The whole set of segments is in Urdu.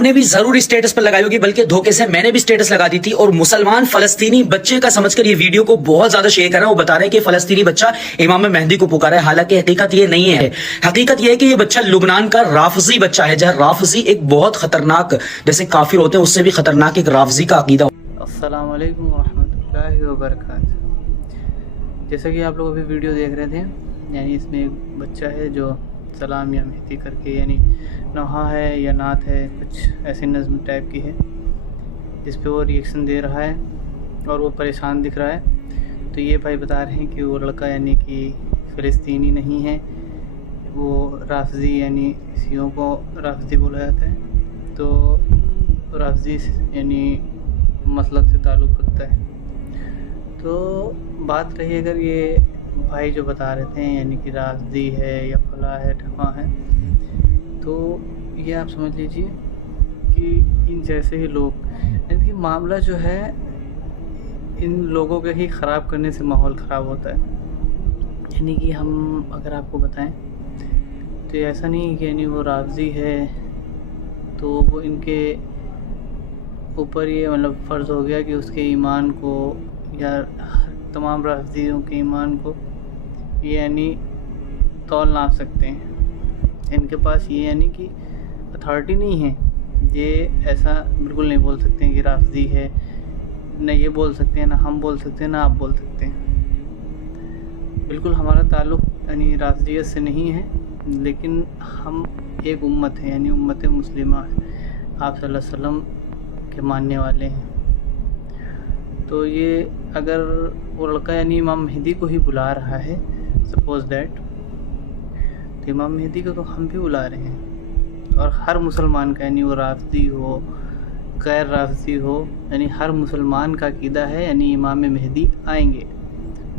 آپ نے بھی ضرور اسٹیٹس پر لگائی ہوگی, بلکہ دھوکے سے میں نے بھی اسٹیٹس لگا دی تھی, اور مسلمان فلسطینی بچے کا سمجھ کر یہ ویڈیو کو بہت زیادہ شیئر کر رہے ہیں. وہ بتا رہے ہیں کہ فلسطینی بچہ امام مہدی کو پکارا ہے, حالانکہ حقیقت یہ نہیں ہے. حقیقت یہ ہے کہ یہ بچہ لبنان کا رافضی بچہ ہے, جہاں رافضی ایک بہت خطرناک, جیسے کافر ہوتے ہیں اس سے بھی خطرناک ایک رافضی کا عقیدہ. السلام علیکم ورحمۃ اللہ وبرکاتہ. جیسا کہ آپ لوگ ابھی ویڈیو دیکھ رہے تھے, یعنی اس میں ایک بچہ ہے جو سلام یا مہدی کر کے, یعنی نوحہ ہے یا نعت ہے, کچھ ایسی نظم ٹائپ کی ہے, جس پہ وہ ریئیکشن دے رہا ہے اور وہ پریشان دکھ رہا ہے. تو یہ بھائی بتا رہے ہیں کہ وہ لڑکا یعنی کہ فلسطینی نہیں ہے, وہ رافضی, یعنی شیعوں کو رافضی بولا جاتا ہے. تو رافضی یعنی مسلک سے تعلق رکھتا ہے. تو بات رہی اگر یہ بھائی جو بتا رہے تھے یعنی کہ رافضی ہے یا فلاں ہے ٹھماں ہے, تو یہ آپ سمجھ لیجئے کہ ان جیسے ہی لوگ, یعنی کہ معاملہ جو ہے ان لوگوں کے ہی خراب کرنے سے ماحول خراب ہوتا ہے. یعنی کہ ہم اگر آپ کو بتائیں تو ایسا نہیں کہ یعنی وہ رافضی ہے تو وہ ان کے اوپر یہ مطلب فرض ہو گیا کہ اس کے ایمان کو یا تمام رافضیوں کے ایمان کو یعنی تول ناپ سکتے ہیں. ان کے پاس یہ یعنی کہ اتھارٹی نہیں ہے, یہ ایسا بالکل نہیں بول سکتے ہیں کہ رافضی ہے, نہ یہ بول سکتے ہیں, نہ ہم بول سکتے ہیں, نہ آپ بول سکتے ہیں. بالکل ہمارا تعلق یعنی رافضیت سے نہیں ہے, لیکن ہم ایک امت ہے, یعنی امت مسلمہ ہے, آپ صلی اللہ علیہ وسلم کے ماننے والے ہیں. تو یہ اگر وہ لڑکا یعنی امام مہدی کو ہی بلا رہا ہے, سپوز دیٹ, تو امام مہدی کو تو ہم بھی بلا رہے ہیں, اور ہر مسلمان کا, یعنی وہ رافضی ہو غیر رافضی ہو, یعنی ہر مسلمان کا عقیدہ ہے یعنی امام مہدی آئیں گے.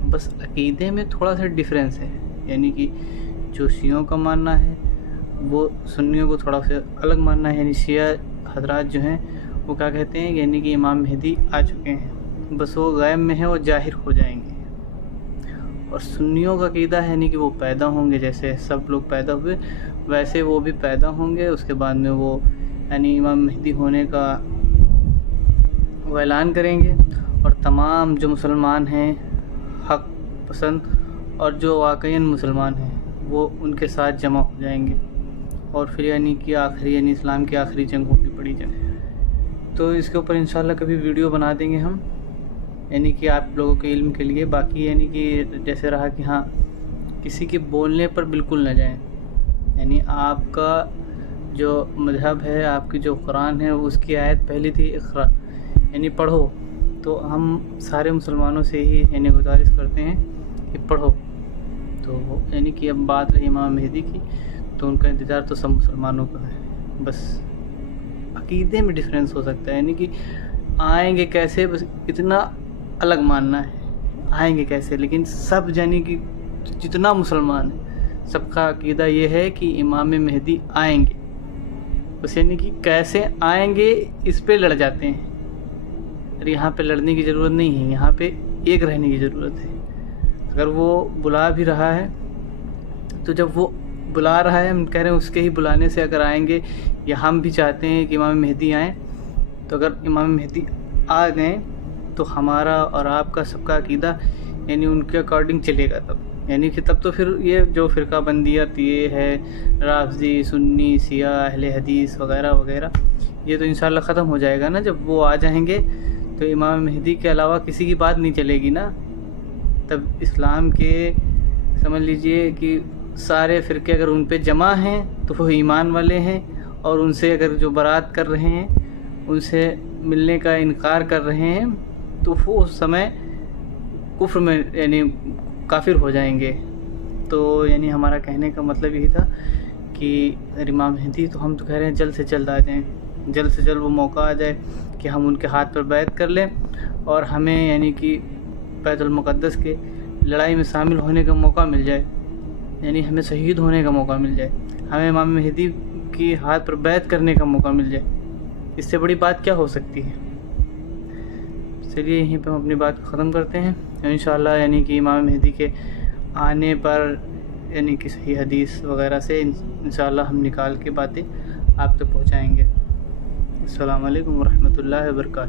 بس عقیدے میں تھوڑا سا ڈیفرنس ہے, یعنی کہ جو شیعوں کا ماننا ہے وہ سنیوں کو تھوڑا سا الگ ماننا ہے. یعنی شیعہ حضرات جو ہیں وہ کیا کہتے ہیں یعنی کہ امام مہدی آ چکے ہیں, بس وہ غیب میں ہیں, وہ ظاہر ہو جائیں گے. اور سنیوں کا عقیدہ ہے یعنی کہ وہ پیدا ہوں گے, جیسے سب لوگ پیدا ہوئے ویسے وہ بھی پیدا ہوں گے. اس کے بعد میں وہ یعنی امام مہدی ہونے کا وہ اعلان کریں گے, اور تمام جو مسلمان ہیں حق پسند اور جو واقعی مسلمان ہیں وہ ان کے ساتھ جمع ہو جائیں گے, اور پھر یعنی کہ آخری یعنی اسلام کی آخری جنگ ہوگی, بڑی جنگ. تو اس کے اوپر انشاءاللہ کبھی ویڈیو بنا دیں گے ہم, یعنی کہ آپ لوگوں کے علم کے لیے. باقی یعنی کہ جیسے رہا کہ ہاں کسی کے بولنے پر بالکل نہ جائیں, یعنی آپ کا جو مذہب ہے, آپ کی جو قرآن ہے, اس کی آیت پہلی تھی اقرا, یعنی پڑھو. تو ہم سارے مسلمانوں سے ہی یعنی گزارش کرتے ہیں کہ پڑھو. تو یعنی کہ اب بات رہی امام مہدی کی, تو ان کا انتظار تو سب مسلمانوں کا ہے. بس عقیدے میں ڈفرینس ہو سکتا ہے, یعنی کہ آئیں گے کیسے, بس اتنا الگ ماننا ہے, آئیں گے کیسے. لیکن سب یعنی کہ جتنا مسلمان ہے سب کا عقیدہ یہ ہے کہ امام مہدی آئیں گے, بس یعنی کہ کیسے آئیں گے اس پہ لڑ جاتے ہیں. اور یہاں پہ لڑنے کی ضرورت نہیں ہے, یہاں پہ ایک رہنے کی ضرورت ہے. اگر وہ بلا بھی رہا ہے تو جب وہ بلا رہا ہے, ہم کہہ رہے ہیں اس کے ہی بلانے سے اگر آئیں گے, یا ہم بھی چاہتے ہیں کہ امام مہدی آئیں, تو اگر امام مہدی آ گئے تو ہمارا اور آپ کا سب کا عقیدہ یعنی ان کے اکارڈنگ چلے گا. تب یعنی کہ تب تو پھر یہ جو فرقہ بندیت یہ ہے, رافضی, سنی, شیعہ, اہل حدیث وغیرہ وغیرہ, یہ تو انشاءاللہ ختم ہو جائے گا نا. جب وہ آ جائیں گے تو امام مہدی کے علاوہ کسی کی بات نہیں چلے گی نا. تب اسلام کے سمجھ لیجئے کہ سارے فرقے اگر ان پہ جمع ہیں تو وہ ایمان والے ہیں, اور ان سے اگر جو برات کر رہے ہیں, ان سے ملنے کا انکار کر رہے ہیں, تو وہ اس سمے کفر میں یعنی کافر ہو جائیں گے. تو یعنی ہمارا کہنے کا مطلب یہی تھا کہ امام مہدی تو ہم تو کہہ رہے ہیں جلد سے جلد آ جائیں, جلد سے جلد وہ موقع آ جائے کہ ہم ان کے ہاتھ پر بیعت کر لیں, اور ہمیں یعنی کہ بیت المقدس کے لڑائی میں شامل ہونے کا موقع مل جائے, یعنی ہمیں شہید ہونے کا موقع مل جائے, ہمیں امام مہدی کی ہاتھ پر بیعت کرنے کا موقع مل جائے. اس سے بڑی بات کیا ہو سکتی ہے. چلیے یہیں پہ ہم اپنی بات کو ختم کرتے ہیں. انشاءاللہ یعنی کہ امام مہدی کے آنے پر یعنی کہ صحیح حدیث وغیرہ سے انشاءاللہ ہم نکال کے باتیں آپ تک پہنچائیں گے. السلام علیکم ورحمۃ اللہ وبرکاتہ.